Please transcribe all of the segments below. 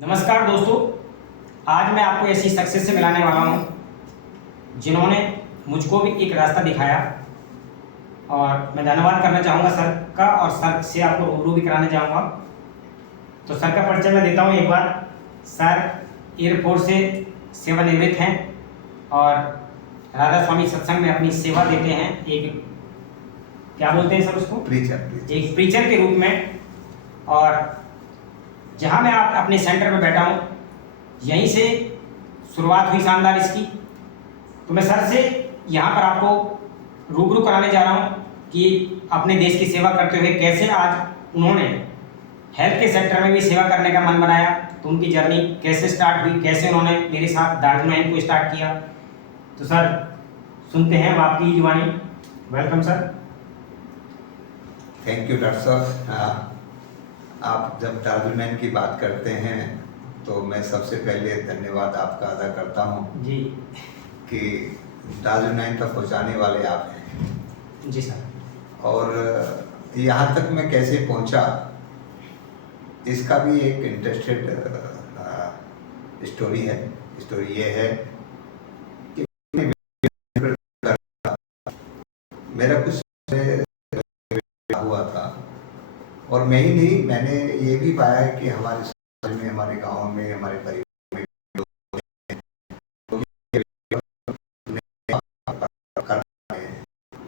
नमस्कार दोस्तों, आज मैं आपको ऐसी सक्सेस से मिलाने वाला हूं जिन्होंने मुझको भी एक रास्ता दिखाया और मैं धन्यवाद करना चाहूँगा सर का, और सर से आपको रूबरू भी कराने चाहूँगा। तो सर का परिचय मैं देता हूँ एक बार। सर एयरफोर्स से सेवानिवृत्त हैं और राधा स्वामी सत्संग में अपनी सेवा देते हैं। एक क्या बोलते हैं सर उसको, प्रीचर एक प्रीचर के रूप में। और जहाँ मैं आप अपने सेंटर में बैठा हूँ, यहीं से शुरुआत हुई शानदार इसकी। तो मैं सर से यहाँ पर आपको रूबरू कराने जा रहा हूँ कि अपने देश की सेवा करते हुए कैसे आज उन्होंने हेल्थ के सेक्टर में भी सेवा करने का मन बनाया। तो उनकी जर्नी कैसे स्टार्ट हुई, कैसे उन्होंने मेरे साथ दार्जिलिंग को स्टार्ट किया। तो सर सुनते हैं हम आपकी जुबानी। Welcome sir. Thank you doctor साहब। आप जब दार्जिलिंग की बात करते हैं तो मैं सबसे पहले धन्यवाद आपका अदा करता हूं जी कि दार्जिलिंग तक पहुंचाने वाले आप हैं। जी सर। और यहाँ तक मैं कैसे पहुंचा, इसका भी एक इंटरेस्टेड स्टोरी है। स्टोरी ये है कि मेरा कुछ हुआ था, और मैं ही नहीं, मैंने ये भी पाया है कि हमारे समाज में, हमारे गांव में, हमारे परिवार में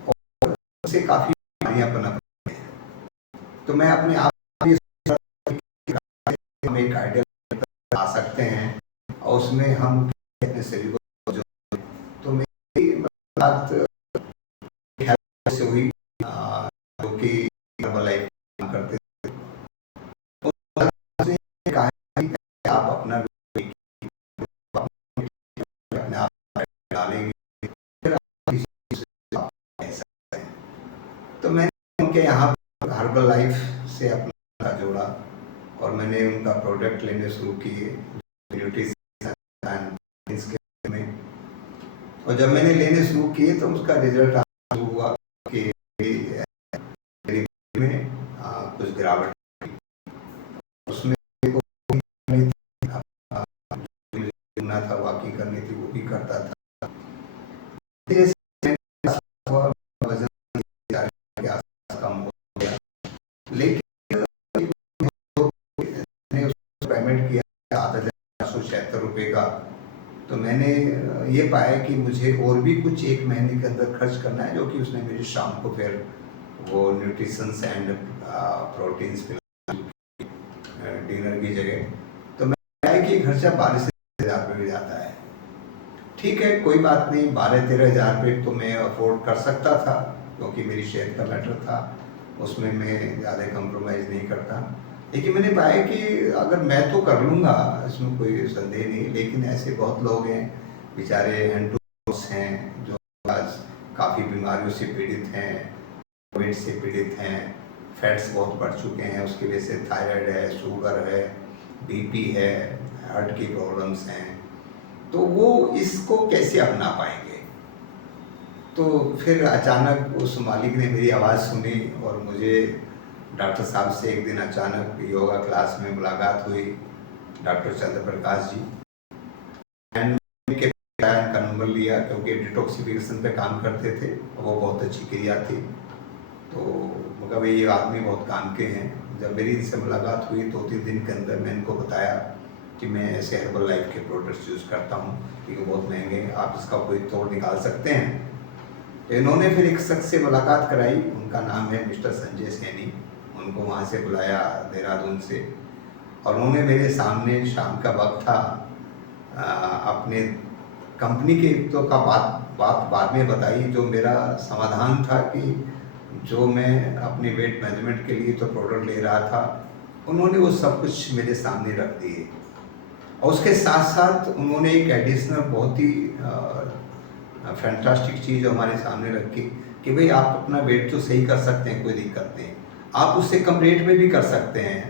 और उससे काफी बीमारियां पनप रही हैं। तो मैं अपने आप हम एक आइडिया आ सकते हैं और उसमें हम अपने शरीर को तो मेरी बात से हुई, जो कि लाइफ करते आप अपना अपने आप डालेंगे, तो मैंने उनके यहाँ हर्बल लाइफ से अपना जोड़ा और मैंने उनका प्रोडक्ट लेने शुरू किए न्यूट्रिशन में। और जब मैंने लेने शुरू किए तो उसका रिजल्ट हुआ कि में कुछ गिरावट उसमें था, वॉकिंग करनी थी, वो भी करता था। वजन कम हो गया, लेकिन मैंने उसको पेमेंट किया 8,776 रुपये का। तो मैंने ये पाया कि मुझे और भी कुछ एक महीने के अंदर खर्च करना है, जो कि उसने मेरी शाम को फिर वो न्यूट्रिशंस एंड प्रोटीन्स डिनर की जगह। तो मैं पाया कि खर्चा 12,000 रुपये जाता है। ठीक है, कोई बात नहीं, 12-13 हज़ार रुपये तो मैं अफोर्ड कर सकता था, क्योंकि मेरी सेहत का मैटर था, उसमें मैं ज़्यादा कंप्रोमाइज़ नहीं करता। लेकिन मैंने पाया कि अगर मैं तो कर लूँगा, इसमें कोई संदेह नहीं, लेकिन ऐसे बहुत लोग हैं बेचारे हैंडटूस हैं जो आज काफ़ी बीमारियों से पीड़ित हैं, कोविड से पीड़ित हैं, फैट्स बहुत बढ़ चुके हैं, उसकी वजह से थायराइड है, शुगर है, बीपी है, हार्ट की प्रॉब्लम्स हैं। तो वो इसको कैसे अपना पाएंगे। तो फिर अचानक उस मालिक ने मेरी आवाज़ सुनी और मुझे डॉक्टर साहब से एक दिन अचानक योगा क्लास में मुलाकात हुई, डॉक्टर चंद्र प्रकाश जी। एंड का नंबर लिया, क्योंकि डिटॉक्सिफिकेशन पे काम करते थे और वो बहुत अच्छी क्रिया थी। तो मगर ये आदमी बहुत काम के हैं। जब मेरी इनसे मुलाकात हुई 2-3 दिन के अंदर मैं इनको बताया कि मैं ऐसे हर्बल लाइफ के प्रोडक्ट्स यूज़ करता हूँ, क्योंकि बहुत महंगे हैं, आप इसका कोई तोड़ निकाल सकते हैं। तो इन्होंने फिर एक शख्स से मुलाकात कराई, उनका नाम है मिस्टर संजय सैनी। उनको वहाँ से बुलाया देहरादून से, और उन्होंने मेरे सामने, शाम का वक्त था, अपने कंपनी के तो का बात बाद में बताई। जो मेरा समाधान था कि जो मैं अपने वेट मैनेजमेंट के लिए तो प्रोडक्ट ले रहा था, उन्होंने वो सब कुछ मेरे सामने रख दिए। और उसके साथ साथ उन्होंने एक एडिशनल बहुत ही फैंटास्टिक चीज़ हमारे सामने रखी कि भाई आप अपना वेट तो सही कर सकते हैं, कोई दिक्कत नहीं, आप उससे कम रेट में भी कर सकते हैं,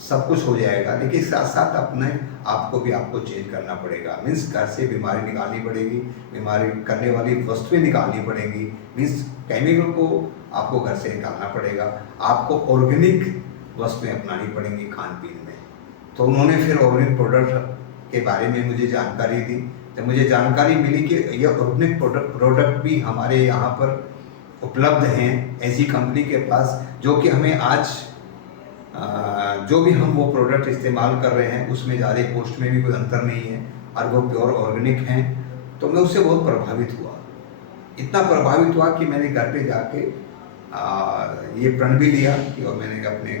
सब कुछ हो जाएगा, लेकिन साथ साथ अपने आपको भी आपको चेंज करना पड़ेगा। मीन्स घर से बीमारी निकालनी पड़ेगी, बीमारी करने वाली वस्तुएं निकालनी पड़ेंगी, मीन्स केमिकल को आपको घर से निकालना पड़ेगा, आपको ऑर्गेनिक वस्तुएं अपनानी पड़ेंगी खान पीन में। तो उन्होंने फिर ऑर्गेनिक प्रोडक्ट के बारे में मुझे जानकारी दी। जब मुझे जानकारी मिली कि यह ऑर्गेनिक प्रोडक्ट भी हमारे यहाँ पर उपलब्ध हैं ऐसी कंपनी के पास, जो कि हमें आज जो भी हम वो प्रोडक्ट इस्तेमाल कर रहे हैं उसमें ज़्यादा कॉस्ट में भी कोई अंतर नहीं है और वो प्योर ऑर्गेनिक हैं, तो मैं उससे बहुत प्रभावित हुआ। इतना प्रभावित हुआ कि मैंने घर पे जाके ये प्रण भी लिया कि, और मैंने अपने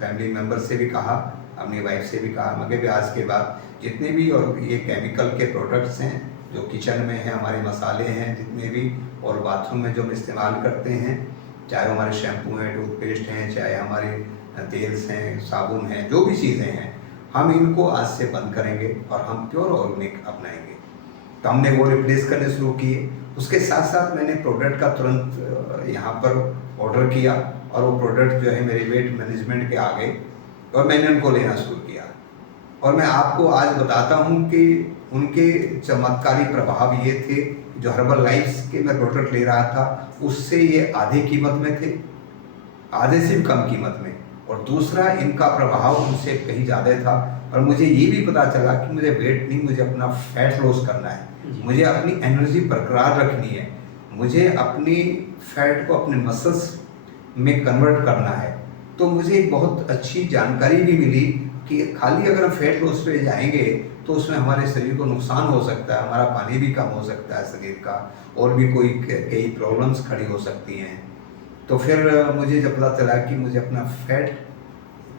फैमिली मेम्बर से भी कहा, अपनी वाइफ से भी कहा, मगर भी आज के बाद जितने भी और ये केमिकल के प्रोडक्ट्स हैं जो किचन में हैं, हमारे मसाले हैं जितने भी, और बाथरूम में जो हम इस्तेमाल करते हैं, चाहे हमारे शैम्पू हैं, टूथपेस्ट हैं, चाहे हमारे तेल्स हैं, साबुन हैं, जो भी चीज़ें हैं, हम इनको आज से बंद करेंगे और हम प्योर ऑर्गेनिक अपनाएंगे। तो हमने वो रिप्लेस करने शुरू किए। उसके साथ साथ मैंने प्रोडक्ट का तुरंत यहाँ पर ऑर्डर किया और वो प्रोडक्ट जो है मेरे वेट मैनेजमेंट के आ गए और मैंने उनको लेना शुरू किया। और मैं आपको आज बताता हूँ कि उनके चमत्कारी प्रभाव ये थे, जो हर्बल लाइफ्स के मैं प्रोडक्ट ले रहा था उससे ये आधे कीमत में थे, आधे से भी कम कीमत में, और दूसरा इनका प्रभाव उनसे कहीं ज़्यादा था। और मुझे ये भी पता चला कि मुझे वेट नहीं, मुझे अपना फैट लॉस करना है, मुझे अपनी एनर्जी बरकरार रखनी है, मुझे अपनी फैट को अपने मसल्स में कन्वर्ट करना है। तो मुझे एक बहुत अच्छी जानकारी भी मिली कि खाली अगर हम फैट लॉस पे जाएंगे तो उसमें हमारे शरीर को नुकसान हो सकता है, हमारा पानी भी कम हो सकता है शरीर का, और भी कोई कई प्रॉब्लम्स खड़ी हो सकती हैं। तो फिर मुझे जब पता चला कि मुझे अपना फैट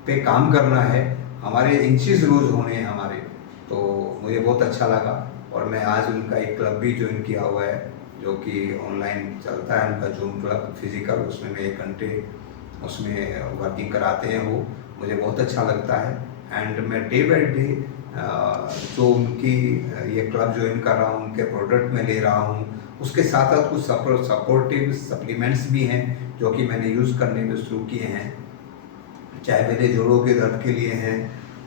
पे काम करना है, हमारे इंचेस लूज होने हैं हमारे, तो मुझे बहुत अच्छा लगा। और मैं आज उनका एक क्लब भी ज्वाइन किया हुआ है जो कि ऑनलाइन चलता है, उनका जूम क्लब फिजिकल, उसमें मैं 1 घंटे उसमें वर्किंग कराते हैं वो, मुझे बहुत अच्छा लगता है। एंड मैं डे बाई डे जो उनकी ये क्लब ज्वाइन कर रहा हूँ, उनके प्रोडक्ट में ले रहा हूँ, उसके साथ साथ कुछ सपोर्टिव सप्लीमेंट्स भी हैं जो कि मैंने यूज़ करने में शुरू किए हैं, चाहे मेरे जोड़ों के दर्द के लिए हैं,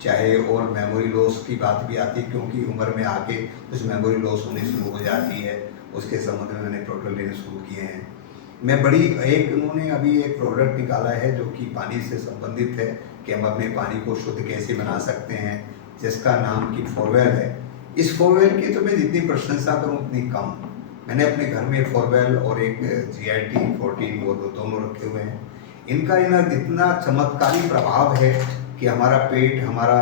चाहे और मेमोरी लॉस की बात भी आती है क्योंकि उम्र में आके कुछ मेमोरी लॉस होनी शुरू हो जाती है, उसके संबंध में मैंने प्रोडक्ट लेने शुरू किए हैं। मैं बड़ी एक उन्होंने अभी एक प्रोडक्ट निकाला है जो कि पानी से संबंधित है कि हम अपने पानी को शुद्ध कैसे बना सकते हैं, जिसका नाम कि फोरवेल है। इस फोरवेल की तो मैं जितनी प्रशंसा करूँ उतनी कम। मैंने अपने घर में फोरवेल और एक GIT 14 वो दोनों रखे हुए हैं। इनका इतना चमत्कारी प्रभाव है कि हमारा पेट हमारा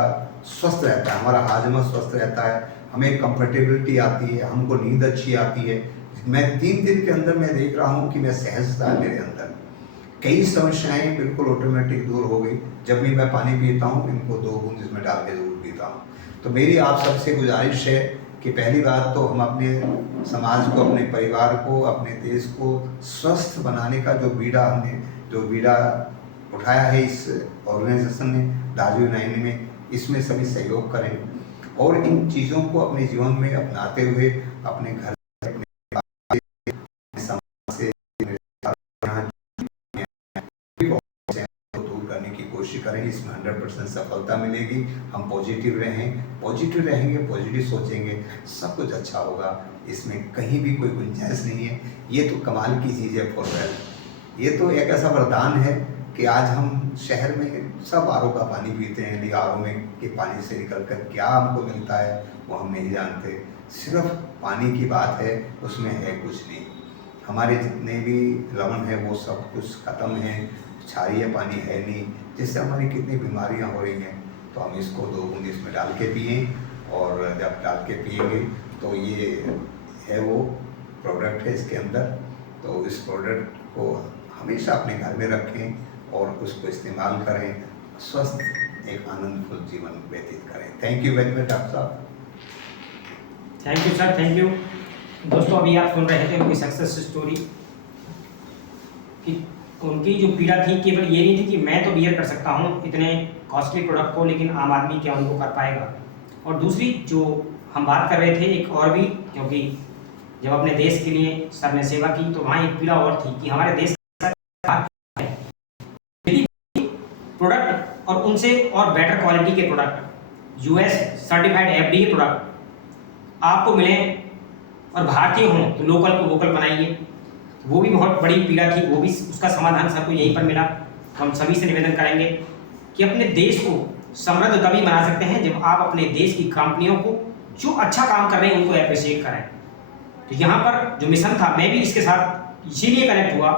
स्वस्थ रहता है, हमारा हाजमा स्वस्थ रहता है, हमें कंफर्टेबिलिटी आती है, हमको नींद अच्छी आती है। मैं 3 दिन के अंदर मैं देख रहा हूँ कि मैं सहजता मेरे अंदर, कई समस्याएं बिल्कुल ऑटोमेटिक दूर हो गई। जब भी मैं पानी पीता हूँ इनको 2 बूंद इसमें डाल के जरूर पीता हूँ। तो मेरी आप सबसे गुजारिश है कि पहली बात तो हम अपने समाज को, अपने परिवार को, अपने देश को स्वस्थ बनाने का जो बीड़ा उठाया है इस ऑर्गेनाइजेशन ने, दाजू यूनानी में, इसमें सभी सहयोग करें और इन चीज़ों को अपने जीवन में अपनाते हुए अपने घर कोशिश करेंगे। इसमें 100% सफलता मिलेगी। हम पॉजिटिव रहेंगे, पॉजिटिव सोचेंगे, सब कुछ अच्छा होगा। इसमें कहीं भी कोई गुंजाइश नहीं है। ये तो कमाल की चीज़ है फोरवेल। ये तो एक ऐसा वरदान है कि आज हम शहर में सब RO का पानी पीते हैं, लेकिन RO में के पानी से निकल कर क्या हमको मिलता है वो हम नहीं जानते। सिर्फ पानी की बात है, उसमें है कुछ नहीं। हमारे जितने भी लवण है वो सब कुछ ख़त्म है, क्षारीय पानी है नहीं, जिससे हमारी कितनी बीमारियां हो रही हैं। तो हम इसको 2 बूंद इसमें डाल के पिएँ, और जब डाल के पिएंगे तो ये है वो प्रोडक्ट है इसके अंदर। तो इस प्रोडक्ट को हमेशा अपने घर में रखें और उसको इस्तेमाल करें, स्वस्थ एक आनंदफुल जीवन व्यतीत करें। Thank you very much doctor साहब। Thank you sir, thank you. दोस्तों अभी आप सुन रहे थे उनकी सक्सेस स्टोरी कि उनकी जो पीड़ा थी केवल ये नहीं थी कि मैं तो बियर कर सकता हूँ इतने कॉस्टली प्रोडक्ट को, लेकिन आम आदमी क्या उनको कर पाएगा। और दूसरी जो हम बात कर रहे थे एक और भी, क्योंकि जब अपने देश के लिए सर ने सेवा की तो वहाँ एक पीड़ा और थी कि हमारे देश प्रोडक्ट और उनसे और बेटर क्वालिटी के product US certified FDA product आपको मिले और भारतीय हों तो लोकल को वोकल बनाइए। वो भी बहुत बड़ी पीड़ा थी, वो भी उसका समाधान सर को यहीं पर मिला। तो हम सभी से निवेदन करेंगे कि अपने देश को समृद्ध तभी बना सकते हैं जब आप अपने देश की कंपनियों को जो अच्छा काम कर रहे हैं उनको अप्रिशिएट करें। तो यहाँ पर जो मिशन था, मैं भी इसके साथ इसीलिए कनेक्ट हुआ,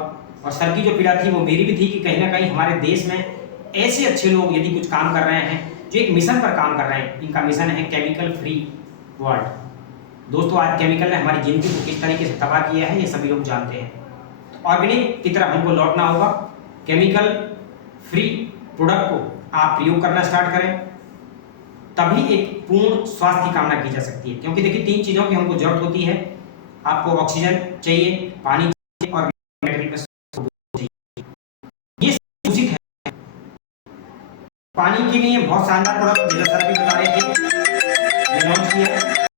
और सर की जो पीड़ा थी वो मेरी भी थी कि कहीं ना कहीं हमारे देश में ऐसे अच्छे लोग यदि कुछ काम कर रहे हैं जो एक मिशन पर काम कर रहे हैं। इनका मिशन है केमिकल फ्री वर्ल्ड। दोस्तों, आज केमिकल ने हमारी जिंदगी को किस तरीके से तबाह किया है ये सभी लोग जानते हैं। ऑर्गेनिक की तरफ हमको लौटना होगा। केमिकल फ्री प्रोडक्ट को आप प्रयोग करना स्टार्ट करें, तभी एक पूर्ण स्वास्थ्य की कामना की जा सकती है। क्योंकि देखिए, 3 चीज़ों की हमको जरूरत होती है। आपको ऑक्सीजन चाहिए, पानी चाहिए और ये उचित है। पानी के लिए बहुत शानदार प्रोडक्ट जैसा सर भी बता रहे थे, लॉन्च किया है।